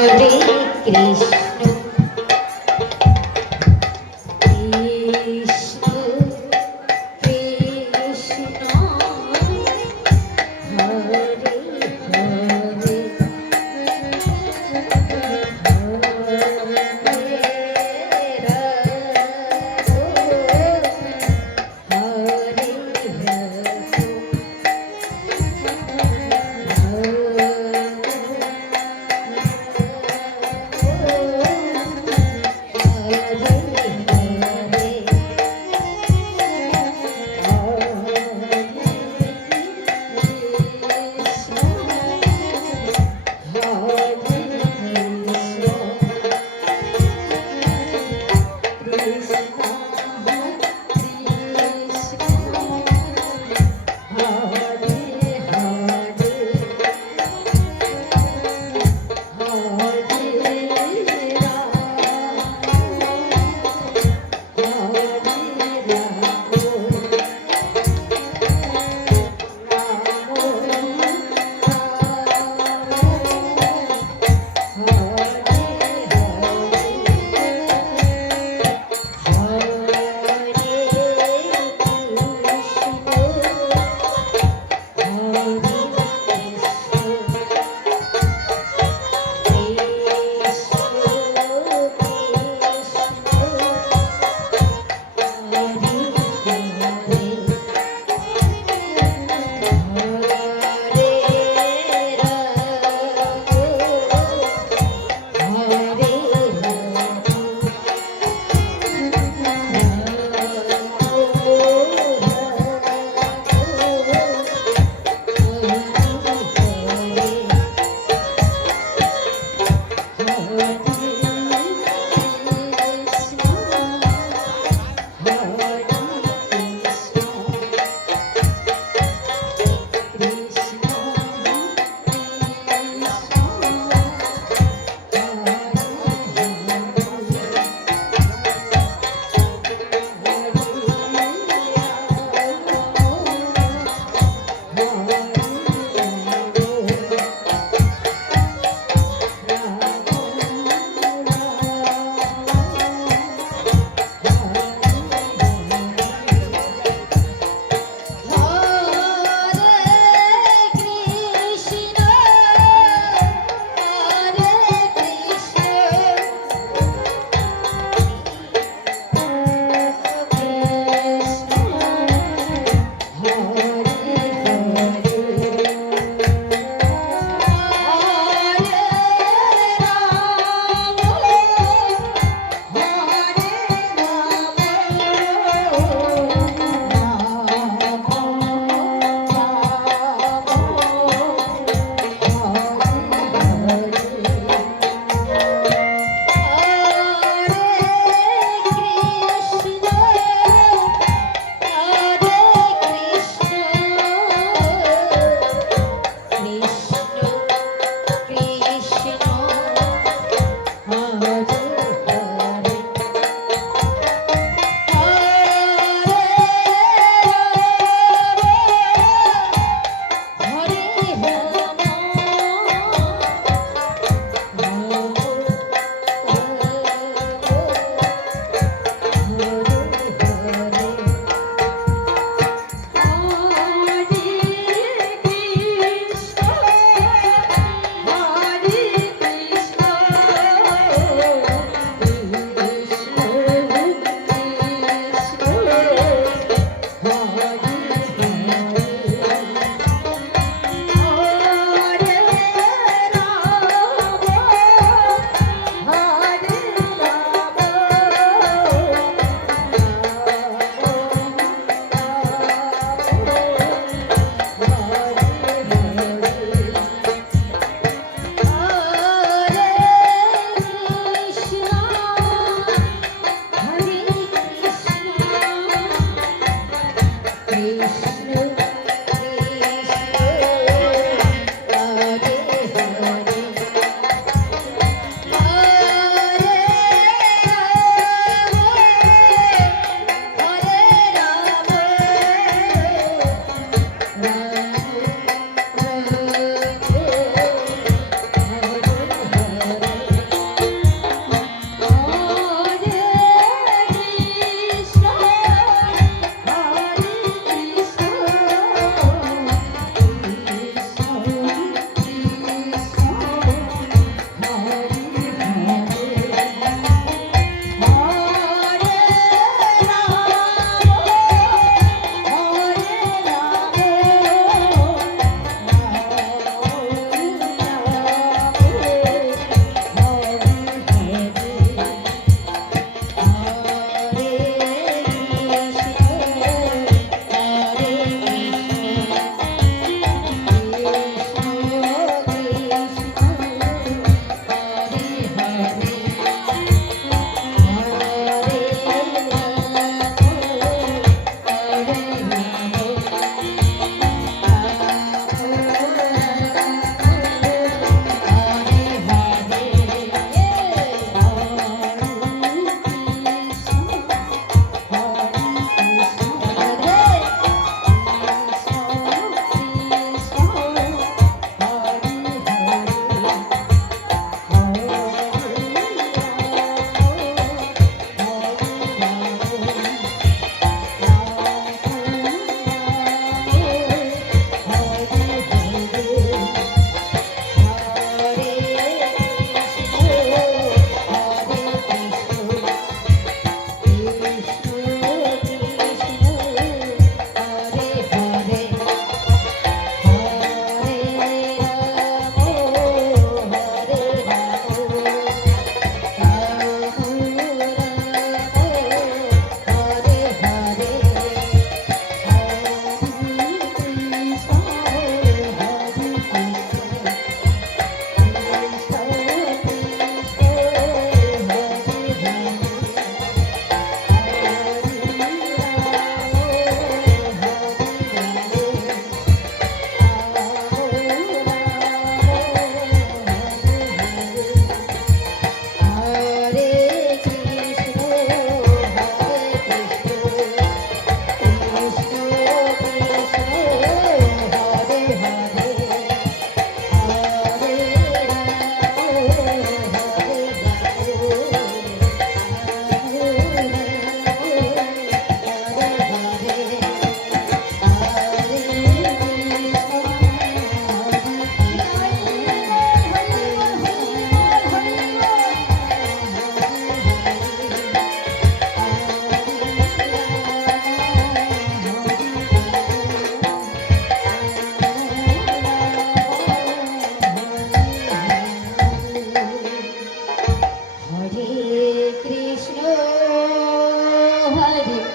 Hare Krishna.